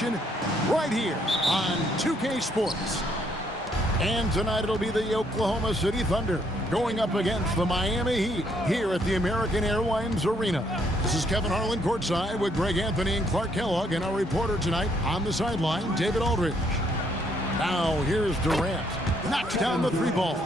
action right here on 2K Sports. And tonight it'll be the Oklahoma City Thunder going up against the Miami Heat here at the American Airlines Arena. This is Kevin Harlan courtside with Greg Anthony and Clark Kellogg, and our reporter tonight on the sideline, David Aldridge. Now here's Durant. Knocks down the three ball.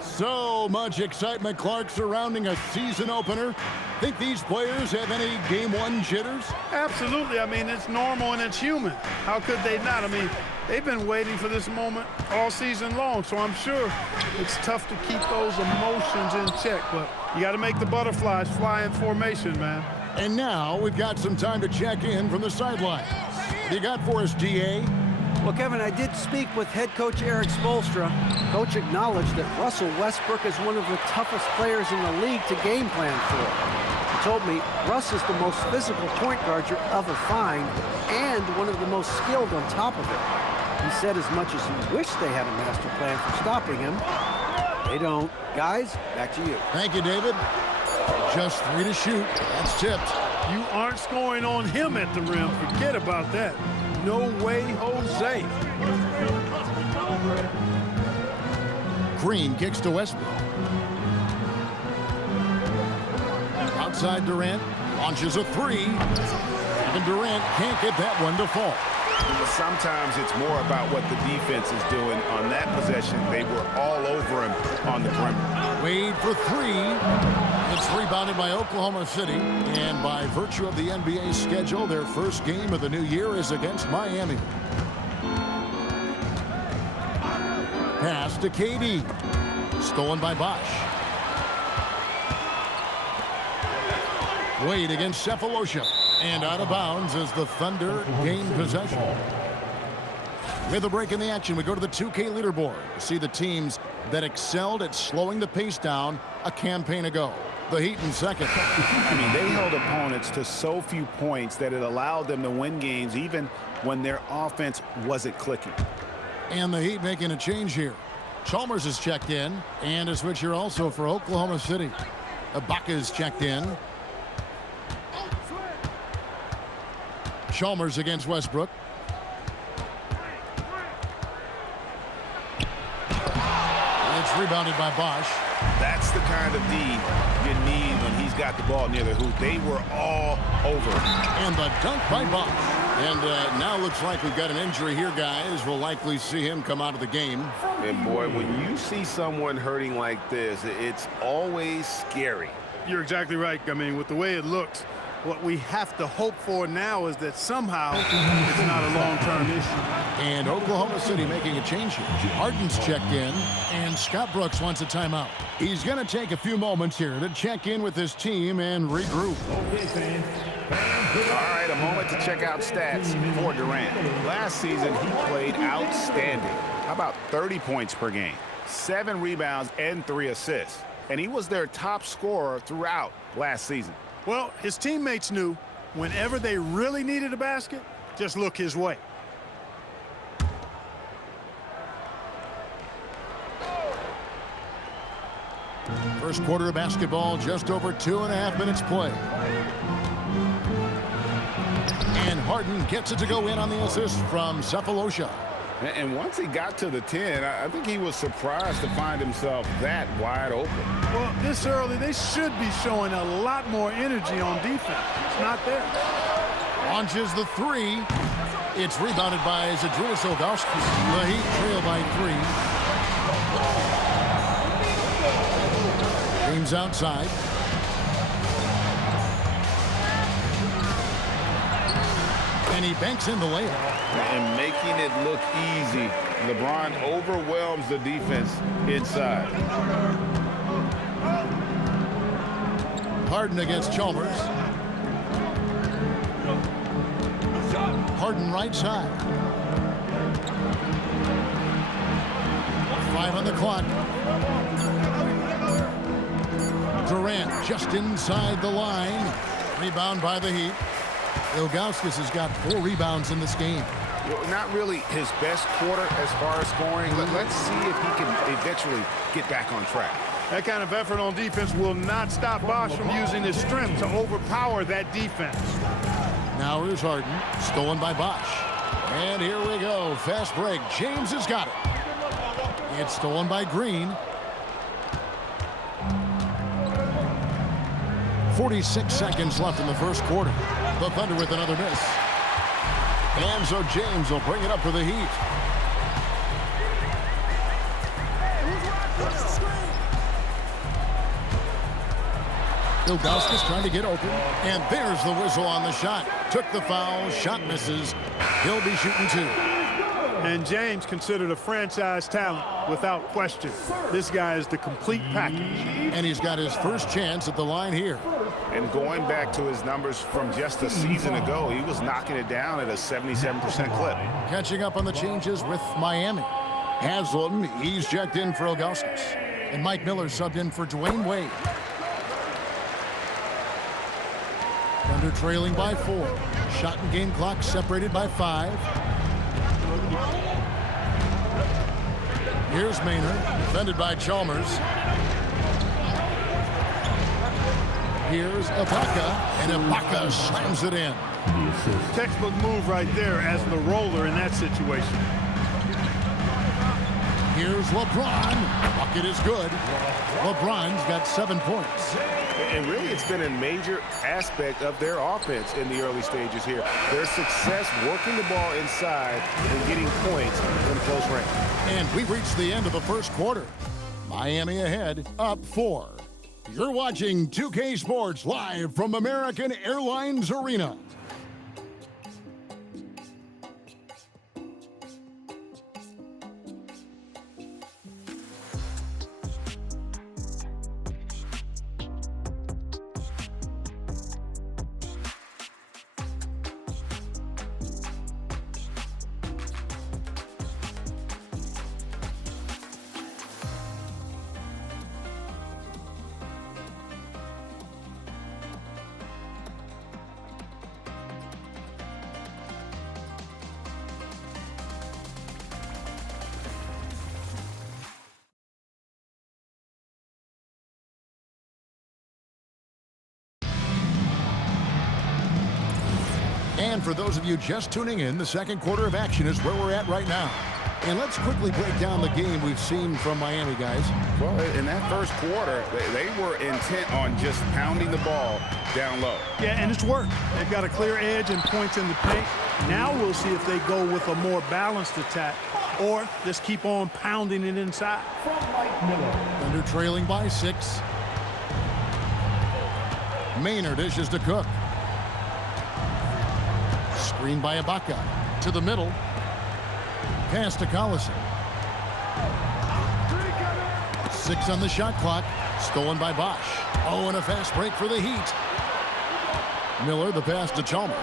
So much excitement, Clark, surrounding a season opener. Think these players have any game one jitters? Absolutely. I mean, it's normal and it's human. How could they not? I mean, they've been waiting for this moment all season long, so I'm sure it's tough to keep those emotions in check, but you got to make the butterflies fly in formation, man. And now we've got some time to check in from the sideline. What do you got for us, DA? Well, Kevin, I did speak with head coach Erik Spoelstra. Coach acknowledged that Russell Westbrook is one of the toughest players in the league to game plan for. He told me Russ is the most physical point guard you'll ever find and one of the most skilled on top of it. He said as much as he wished they had a master plan for stopping him, they don't. Guys, back to you. Thank you, David. Just 3 to shoot. That's tipped. You aren't scoring on him at the rim. Forget about that. No way, Jose. Green kicks to Westbrook. Outside Durant, launches a three. Even Durant can't get that one to fall. Sometimes it's more about what the defense is doing. On that possession, they were all over him on the perimeter. Wade for three. It's rebounded by Oklahoma City. And by virtue of the NBA schedule, their first game of the new year is against Miami. Pass to KD. Stolen by Bosh. Wade against Cephalosha. And out of bounds as the Thunder gain possession. With a break in the action, we go to the 2K leaderboard to see the teams that excelled at slowing the pace down a campaign ago. The Heat in second. I mean, they held opponents to so few points that it allowed them to win games even when their offense wasn't clicking. And the Heat making a change here. Chalmers is checked in, and a switch here also for Oklahoma City. Ibaka is checked in. Chalmers against Westbrook. It's rebounded by Bosh. That's the kind of D you need when he's got the ball near the hoop. They were all over. And the dunk by Bosh. And now looks like we've got an injury here, guys. We'll likely see him come out of the game. And boy, when you see someone hurting like this, it's always scary. You're exactly right. I mean, with the way it looks, what we have to hope for now is that somehow it's not a long-term issue. And Oklahoma City making a change here. Harden's checked in, and Scott Brooks wants a timeout. He's going to take a few moments here to check in with his team and regroup. All right, a moment to check out stats for Durant. Last season, he played outstanding. How about 30 points per game, 7 rebounds, and 3 assists? And he was their top scorer throughout last season. Well, his teammates knew whenever they really needed a basket, just look his way. First quarter of basketball, just over 2.5 minutes play. And Harden gets it to go in on the assist from Cephalosha. And once he got to the 10, I think he was surprised to find himself that wide open. Well, this early, they should be showing a lot more energy on defense. It's not there. Launches the three. It's rebounded by Zydrunas Ilgauskas. The Heat trail by 3. James outside. And he banks in the layup. And making it look easy. LeBron overwhelms the defense inside. Harden against Chalmers. Harden right side. 5 on the clock. Durant just inside the line. Rebound by the Heat. Ilgauskas has got 4 rebounds in this game. Well, not really his best quarter as far as scoring. Let's see if he can eventually get back on track. That kind of effort on defense will not stop Bosh from using his strength to overpower that defense. Now here's Harden, stolen by Bosh. And here we go. Fast break. James has got it. It's stolen by Green. 46 seconds left in the first quarter. The Thunder with another miss. And so James will bring it up for the Heat. Ilgauskas trying to get open. And there's the whistle on the shot. Took the foul. Shot misses. He'll be shooting 2. And James considered a franchise talent without question. This guy is the complete package. And he's got his first chance at the line here. And going back to his numbers from just a season ago, he was knocking it down at a 77% clip. Catching up on the changes with Miami. Haslem, he's checked in for Ilgauskas. And Mike Miller subbed in for Dwayne Wade. Thunder trailing by 4. Shot and game clock separated by 5. Here's Maynard, defended by Chalmers. Here's Ibaka, and Ibaka slams it in. Textbook move right there as the roller in that situation. Here's LeBron. Bucket is good. LeBron's got 7 points. And really, it's been a major aspect of their offense in the early stages here. Their success working the ball inside and getting points in close range. And we've reached the end of the first quarter. Miami ahead, up 4. You're watching 2K Sports live from American Airlines Arena. And for those of you just tuning in, the second quarter of action is where we're at right now. And let's quickly break down the game we've seen from Miami, guys. Well, in that first quarter, they were intent on just pounding the ball down low. Yeah, and it's worked. They've got a clear edge and points in the paint. Now we'll see if they go with a more balanced attack or just keep on pounding it inside. Thunder trailing by 6. Maynard dishes to Cook. Screen by Ibaka. To the middle. Pass to Collison. 6 on the shot clock. Stolen by Bosch. Oh, and a fast break for the Heat. Miller, the pass to Chalmers.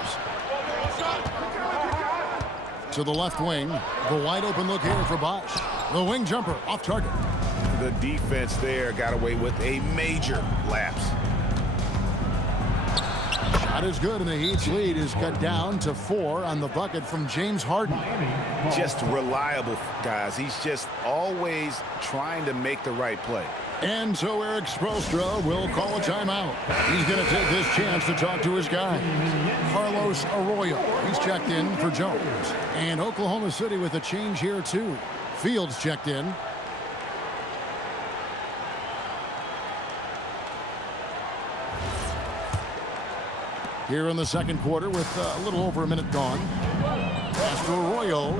To the left wing. The wide open look here for Bosch. The wing jumper off target. The defense there got away with a major lapse. Shot is good, and the Heat's lead is cut down to 4 on the bucket from James Harden. Just reliable, guys. He's just always trying to make the right play. And so Eric Spoelstra will call a timeout. He's going to take this chance to talk to his guy. Carlos Arroyo, he's checked in for Jones. And Oklahoma City with a change here, too. Fields checked in. Here in the second quarter with a little over a minute gone. Pass to Arroyo.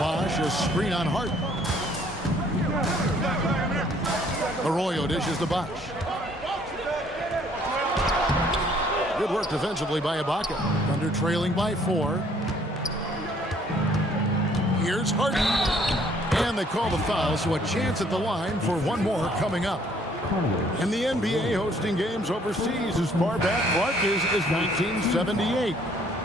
Bosch, a screen on Hart. Arroyo dishes to Bosch. Good work defensively by Ibaka. Thunder trailing by 4. Here's Harden. And they call the foul, so a chance at the line for one more coming up. And the NBA hosting games overseas as far back, Clark, is 1978.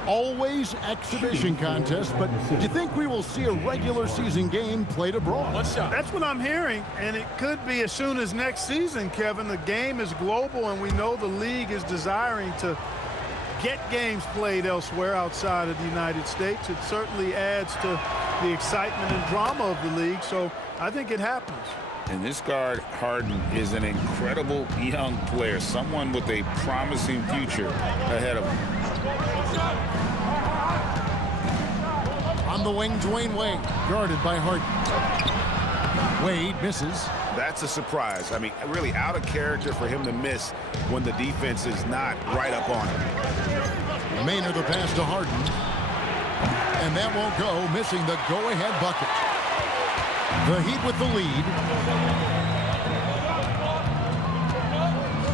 Always exhibition contests, but do you think we will see a regular season game played abroad? That's what I'm hearing, and it could be as soon as next season, Kevin. The game is global, and we know the league is desiring to get games played elsewhere outside of the United States. It certainly adds to the excitement and drama of the league, so I think it happens. And this guard, Harden, is an incredible young player, someone with a promising future ahead of him. On the wing, Dwayne Wade, guarded by Harden. Wade misses. That's a surprise. I mean, really out of character for him to miss when the defense is not right up on him. Maynard the pass to Harden. And that won't go, missing the go-ahead bucket. The Heat with the lead.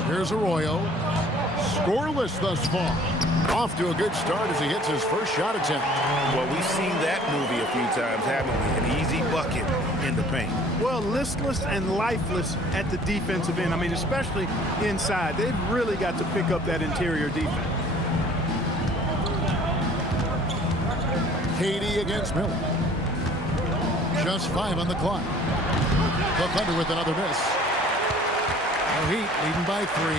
Here's Arroyo. Scoreless thus far. Off to a good start as he hits his first shot attempt. Well, we've seen that movie a few times, haven't we? An easy bucket in the paint. Well, listless and lifeless at the defensive end. I mean, especially inside. They've really got to pick up that interior defense. KD against Miller. Just 5 on the clock. The Thunder with another miss. The Heat leading by 3.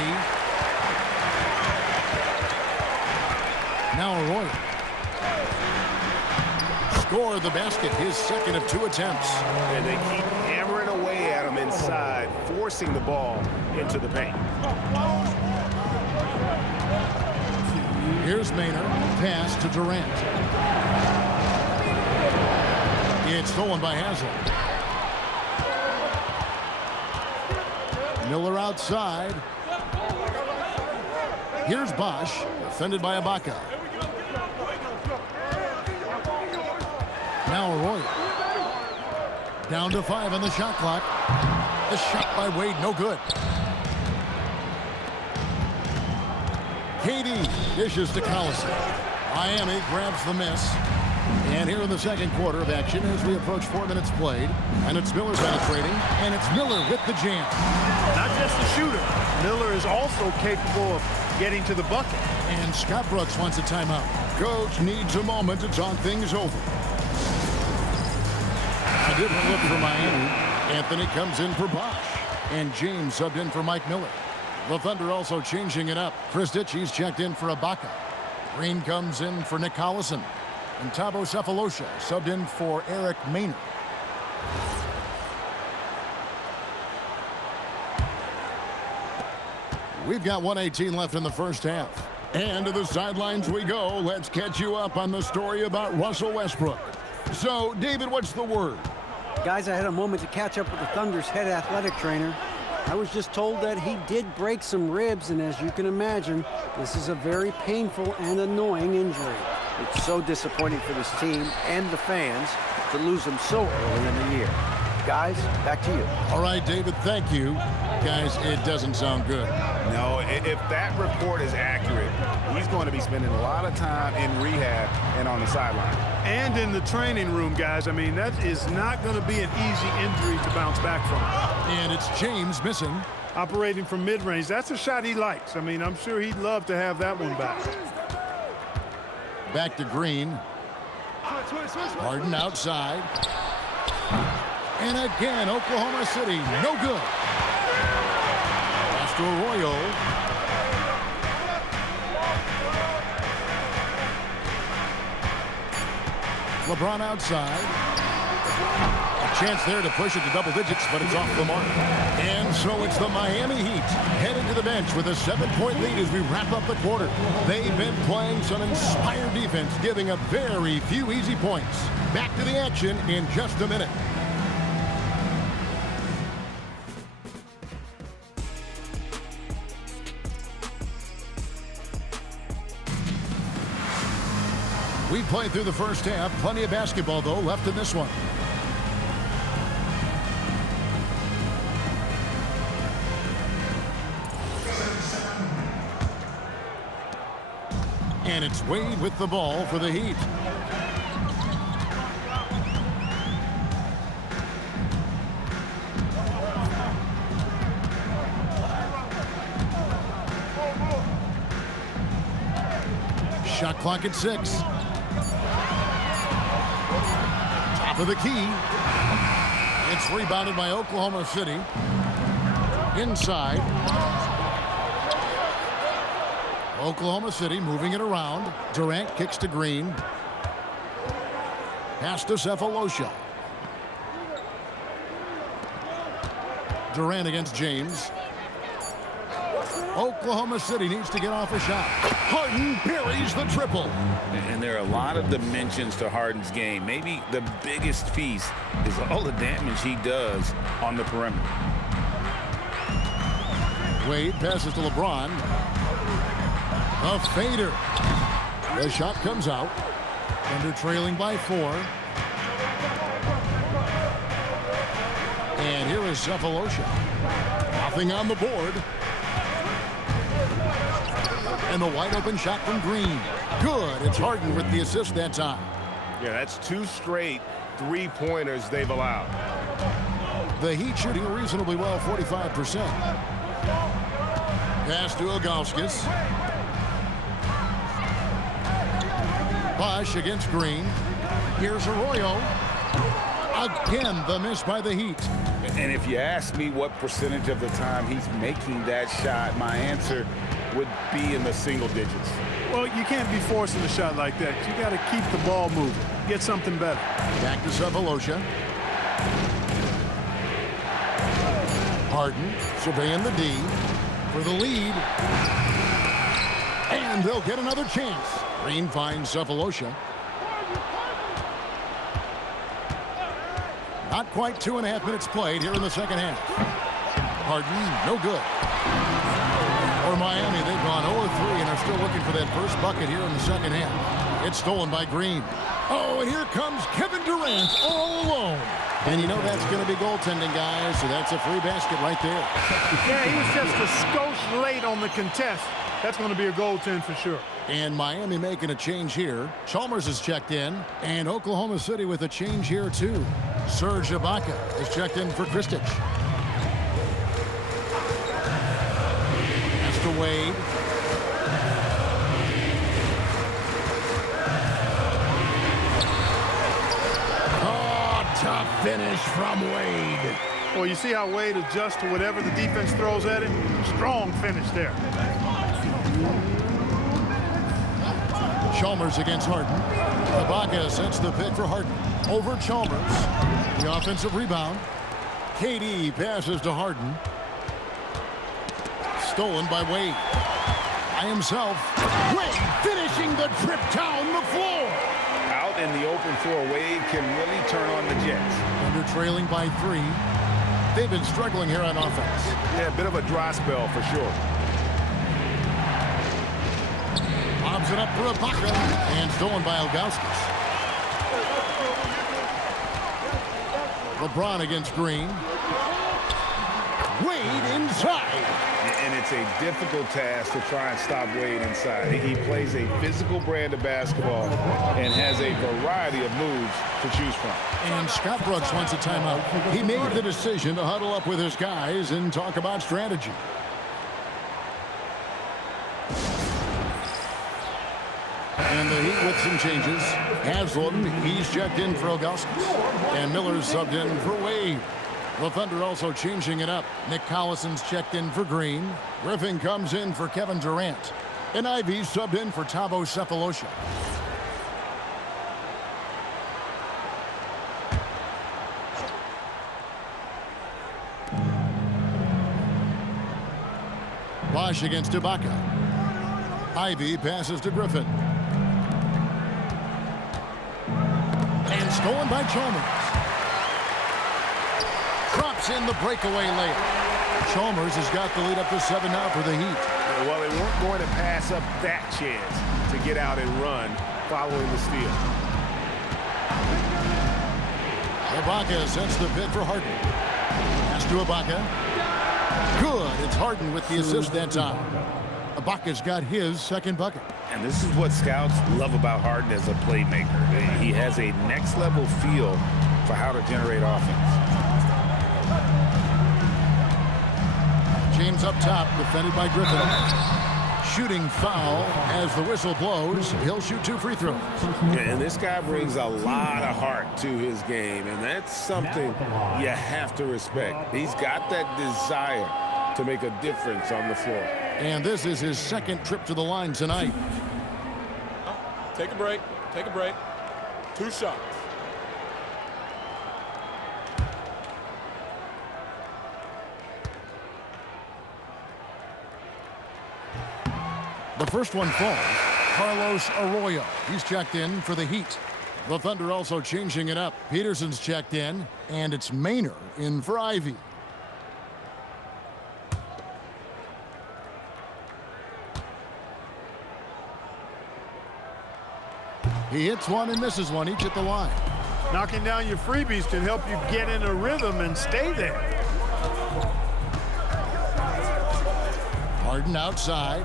Now Arroyo. Score the basket, his second of 2 attempts. And they keep hammering away at him inside, forcing the ball into the paint. Here's Maynard. Pass to Durant. It's stolen by Haslem. Miller outside. Here's Bosch, defended by Ibaka. Now Arroyo. Down to 5 on the shot clock. The shot by Wade, no good. KD dishes to Collison. Miami grabs the miss. And here in the second quarter of action as we approach 4 minutes played. And it's Miller penetrating. And it's Miller with the jam. Not just a shooter. Miller is also capable of getting to the bucket. And Scott Brooks wants a timeout. Coach needs a moment to talk things over. A different look for Miami. Anthony comes in for Bosch. And James subbed in for Mike Miller. The Thunder also changing it up. Chris Ditchy's checked in for Ibaka. Green comes in for Nick Collison. And Thabo Sefolosha subbed in for Eric Maynard. We've got 1:18 left in the first half. And to the sidelines we go. Let's catch you up on the story about Russell Westbrook. So, David, what's the word? Guys, I had a moment to catch up with the Thunder's head athletic trainer. I was just told that he did break some ribs, and as you can imagine, this is a very painful and annoying injury. It's so disappointing for this team and the fans to lose him so early in the year. Guys, back to you. All right, David, thank you. Guys, it doesn't sound good. No, if that report is accurate, he's going to be spending a lot of time in rehab and on the sideline. And in the training room, guys. I mean, that is not going to be an easy injury to bounce back from. And it's James missing. Operating from mid-range. That's a shot he likes. I mean, I'm sure he'd love to have that one back. Back to Green. Harden outside. And again, Oklahoma City, no good. Pass to Arroyo. LeBron outside. A chance there to push it to double digits, but it's off the mark. And so it's the Miami Heat headed to the bench with a 7-point lead as we wrap up the quarter. They've been playing some inspired defense, giving up very few easy points. Back to the action in just a minute. We've played through the first half. Plenty of basketball, though, left in this one. And it's Wade with the ball for the Heat. Shot clock at 6. Top of the key. It's rebounded by Oklahoma City. Inside. Oklahoma City moving it around. Durant kicks to Green. Pass to Sefolosha. Durant against James. Oklahoma City needs to get off a shot. Harden buries the triple. And there are a lot of dimensions to Harden's game. Maybe the biggest piece is all the damage he does on the perimeter. Wade passes to LeBron. A fader. The shot comes out. Thunder trailing by 4. And here is Cephalosha. Nothing on the board. And the wide open shot from Green. Good. It's Harden with the assist that time. Yeah, that's 2 straight 3-pointers they've allowed. The Heat shooting reasonably well, 45%. Pass to Ilgauskas. Bosh against Green. Here's Arroyo. Again, the miss by the Heat. And if you ask me what percentage of the time he's making that shot, my answer would be in the single digits. Well, you can't be forcing a shot like that. You got to keep the ball moving. Get something better. Back to Cephalosha. Harden surveying the D for the lead. And they'll get another chance. Green finds Cephalosha. Not quite 2.5 minutes played here in the second half. Harden, no good. For Miami, they've gone 0-3 and are still looking for that first bucket here in the second half. It's stolen by Green. Oh, and here comes Kevin Durant all alone. And you know that's going to be goaltending, guys, so that's a free basket right there. Yeah, he was just a skosh late on the contest. That's going to be a goaltend for sure. And Miami making a change here. Chalmers is checked in. And Oklahoma City with a change here, too. Serge Ibaka is checked in for Kristich. That's to Wade. Oh, tough finish from Wade. Well, you see how Wade adjusts to whatever the defense throws at him? Strong finish there. Chalmers against Harden. Ibaka sets the pick for Harden. Over Chalmers. The offensive rebound. KD passes to Harden. Stolen by Wade. By himself. Wade finishing the trip down the floor. Out in the open floor, Wade can really turn on the Jets. Under trailing by 3. They've been struggling here on offense. Yeah, a bit of a dry spell for sure. Lobs it up for Ibaka. And stolen by Ilgauskas. LeBron against Green. Wade inside. And it's a difficult task to try and stop Wade inside. He plays a physical brand of basketball and has a variety of moves to choose from. And Scott Brooks wants a timeout. He made the decision to huddle up with his guys and talk about strategy. And the Heat with some changes. Haslem, he's checked in for Ilgauskas. And Miller's subbed in for Wade. The Thunder also changing it up. Nick Collison's checked in for Green. Griffin comes in for Kevin Durant. And Ivey subbed in for Thabo Cephalosha. Bosh against Ibaka. Ivey passes to Griffin. And stolen by Chalmers. Drops in the breakaway layup. Chalmers has got the lead up to 7 now for the Heat. Well, they weren't going to pass up that chance to get out and run following the steal. Ibaka sets the pick for Harden. Pass to Ibaka. Good. It's Harden with the assist that time. Ibaka's got his second bucket. And this is what scouts love about Harden as a playmaker. He has a next-level feel for how to generate offense. James up top, defended by Griffin. Shooting foul as the whistle blows. He'll shoot 2 free throws. And this guy brings a lot of heart to his game, and that's something you have to respect. He's got that desire to make a difference on the floor. And this is his second trip to the line tonight. Take a break. Take a break. 2 shots. The first one falls. Carlos Arroyo. He's checked in for the Heat. The Thunder also changing it up. Peterson's checked in, and it's Maynard in for Ivy. He hits one and misses one, each at the line. Knocking down your freebies can help you get in a rhythm and stay there. Harden outside.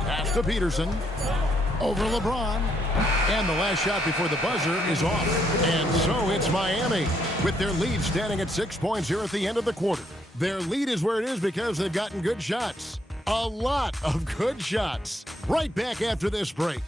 Pass to Peterson. Over LeBron. And the last shot before the buzzer is off. And so it's Miami with their lead standing at 6 points here at the end of the quarter. Their lead is where it is because they've gotten good shots. A lot of good shots. Right back after this break.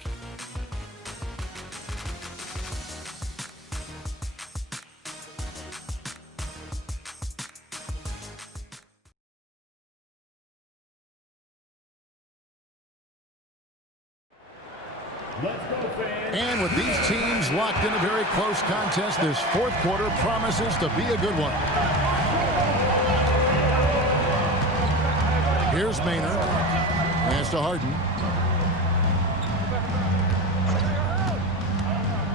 And with these teams locked in a very close contest, this fourth quarter promises to be a good one. Here's Maynard. Pass to Harden.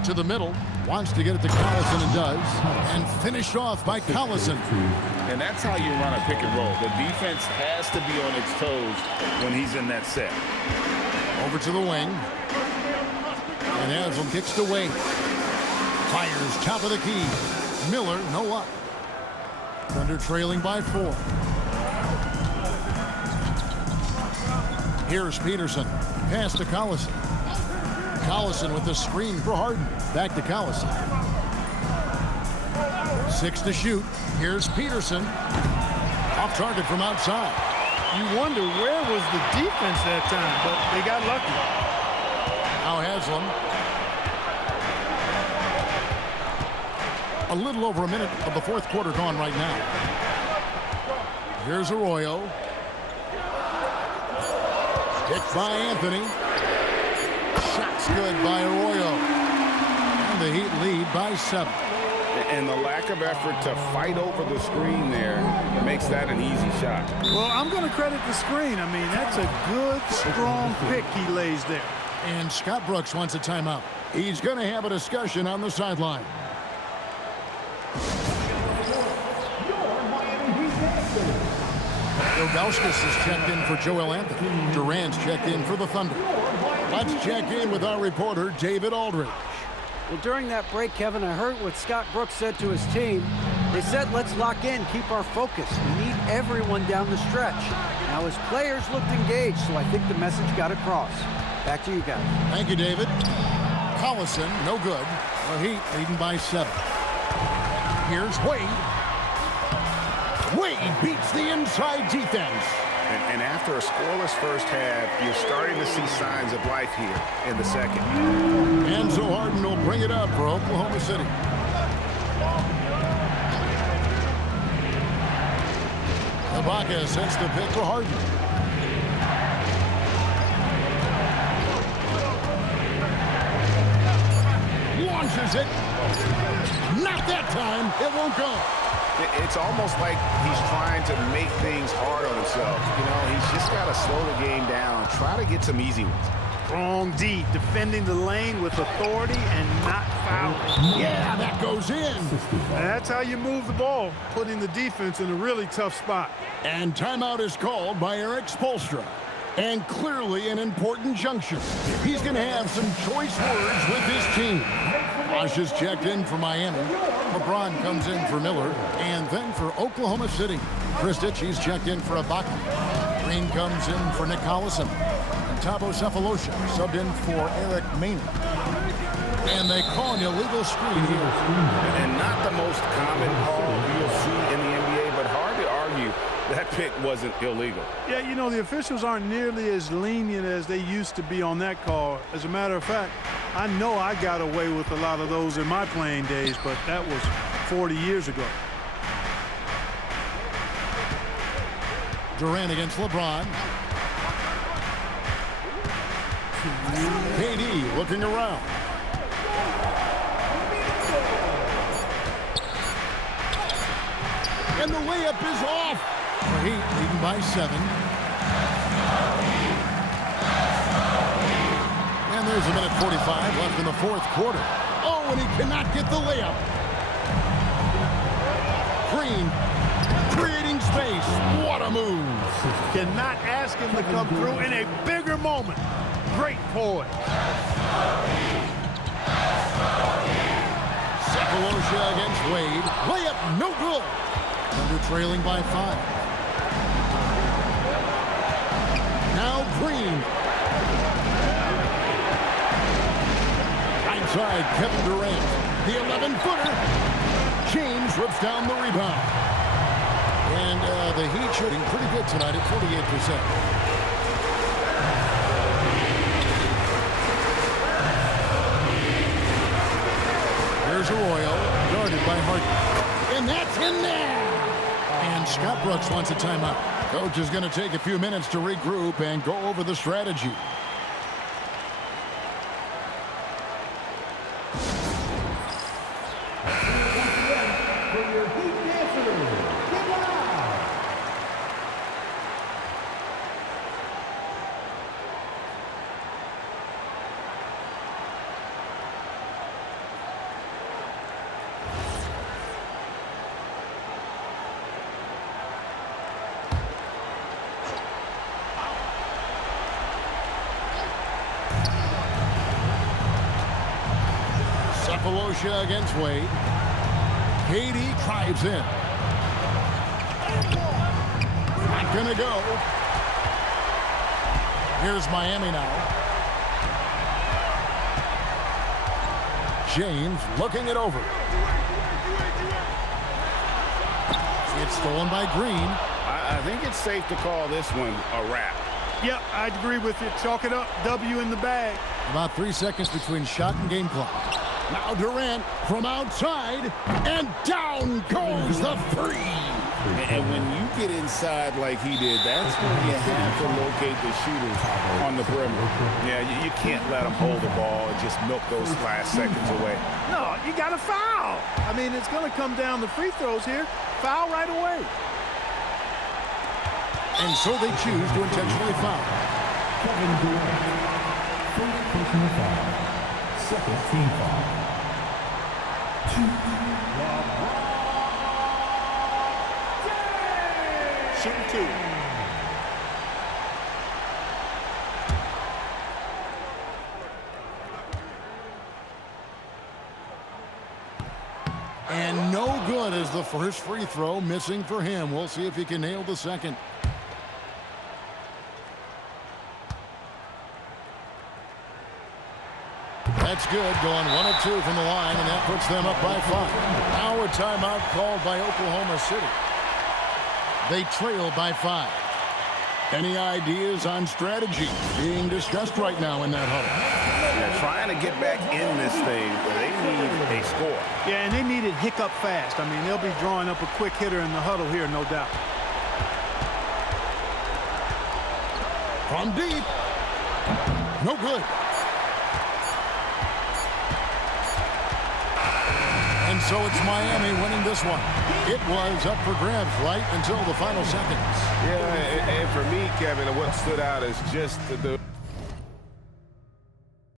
To the middle. Wants to get it to Collison and does. And finished off by Collison. And that's how you run a pick and roll. The defense has to be on its toes when he's in that set. Over to the wing. And Haslam kicks to Wade. Fires top of the key. Miller, no luck. Thunder trailing by 4. Here's Peterson. Pass to Collison. Collison with the screen for Harden. Back to Collison. 6 to shoot. Here's Peterson. Off target from outside. You wonder where was the defense that time, but they got lucky. Now Haslam. A little over a minute of the fourth quarter gone right now. Here's Arroyo. Picked by Anthony. Shot's good by Arroyo. And the Heat lead by 7. And the lack of effort to fight over the screen there makes that an easy shot. Well, I'm going to credit the screen. I mean, that's a good, strong pick he lays there. And Scott Brooks wants a timeout. He's going to have a discussion on the sideline. Ilgauskas is checked in for Joel Anthony. Durant's checked in for the Thunder. Let's check in with our reporter, David Aldridge. Well, during that break, Kevin, I heard what Scott Brooks said to his team. They said, let's lock in, keep our focus. We need everyone down the stretch. Now, his players looked engaged, so I think the message got across. Back to you guys. Thank you, David. Collison, no good. The Heat leading by 7. Here's Wade. Wade beats the inside defense. And after a scoreless first half, you're starting to see signs of life here in the second. Enzo Harden will bring it up for Oklahoma City. Ibaka sends the pick for Harden. Launches it. Not that time. It won't go. It's almost like he's trying to make things hard on himself. You know, he's just got to slow the game down, try to get some easy ones. Strong D, defending the lane with authority and not fouling. Yeah, that goes in. And that's how you move the ball, putting the defense in a really tough spot. And timeout is called by Eric Spoelstra. And clearly an important juncture. He's going to have some choice words with his team. Bosh is checked in for Miami. LeBron comes in for Miller. And then for Oklahoma City, Kristich checked in for Ibaka. Green comes in for Nick Collison. And Thabo Sefolosha subbed in for Eric Maynard. And they call an illegal screen here. And not the most common call you'll see in the NBA, but hard to argue that pick wasn't illegal. Yeah, you know, the officials aren't nearly as lenient as they used to be on that call. As a matter of fact, I know I got away with a lot of those in my playing days, but that was 40 years ago. Durant against LeBron. KD looking around. And the layup is off. The Heat leading by 7. And there's a minute 45 left in the fourth quarter. Oh, and he cannot get the layup. Green creating space. What a move. Cannot ask him to come through in a bigger moment. Great poise. Sefolosha against Wade. Layup no good. Thunder trailing by 5. Now Green. Outside Kevin Durant. The 11-footer. James rips down the rebound. And the Heat shooting pretty good tonight at 48%. Here's Arroyo, guarded by Harden. And that's in there! And Scott Brooks wants a timeout. Coach is going to take a few minutes to regroup and go over the strategy. Sefolosha against Wade. KD drives in. Not gonna go. Here's Miami now. James looking it over. It's stolen by Green. I think it's safe to call this one a wrap. Yep, I'd agree with you. Chalk it up. W in the bag. About 3 seconds between shot and game clock. Now Durant from outside, and down goes the three. And when you get inside like he did, that's when you have to locate the shooters on the perimeter. Yeah, you can't let them hold the ball and just milk those last seconds away. No, you got to foul. I mean, it's going to come down to free throws here. Foul right away. And so they choose to intentionally foul. Kevin Durant, first personal foul, second team foul. 2. Shooting 2. And no good as the first free throw missing for him. We'll see if he can nail the second. That's good, going 1 of 2 from the line, and that puts them up by 5. Now a timeout called by Oklahoma City. They trail by 5. Any ideas on strategy being discussed right now in that huddle? They're trying to get back in this thing, but they need a score. Yeah, and they need it hiccup fast. I mean, they'll be drawing up a quick hitter in the huddle here, no doubt. From deep. No good. And so it's Miami winning this one. It was up for grabs right until the final seconds. Yeah, and for me, Kevin, what stood out is just the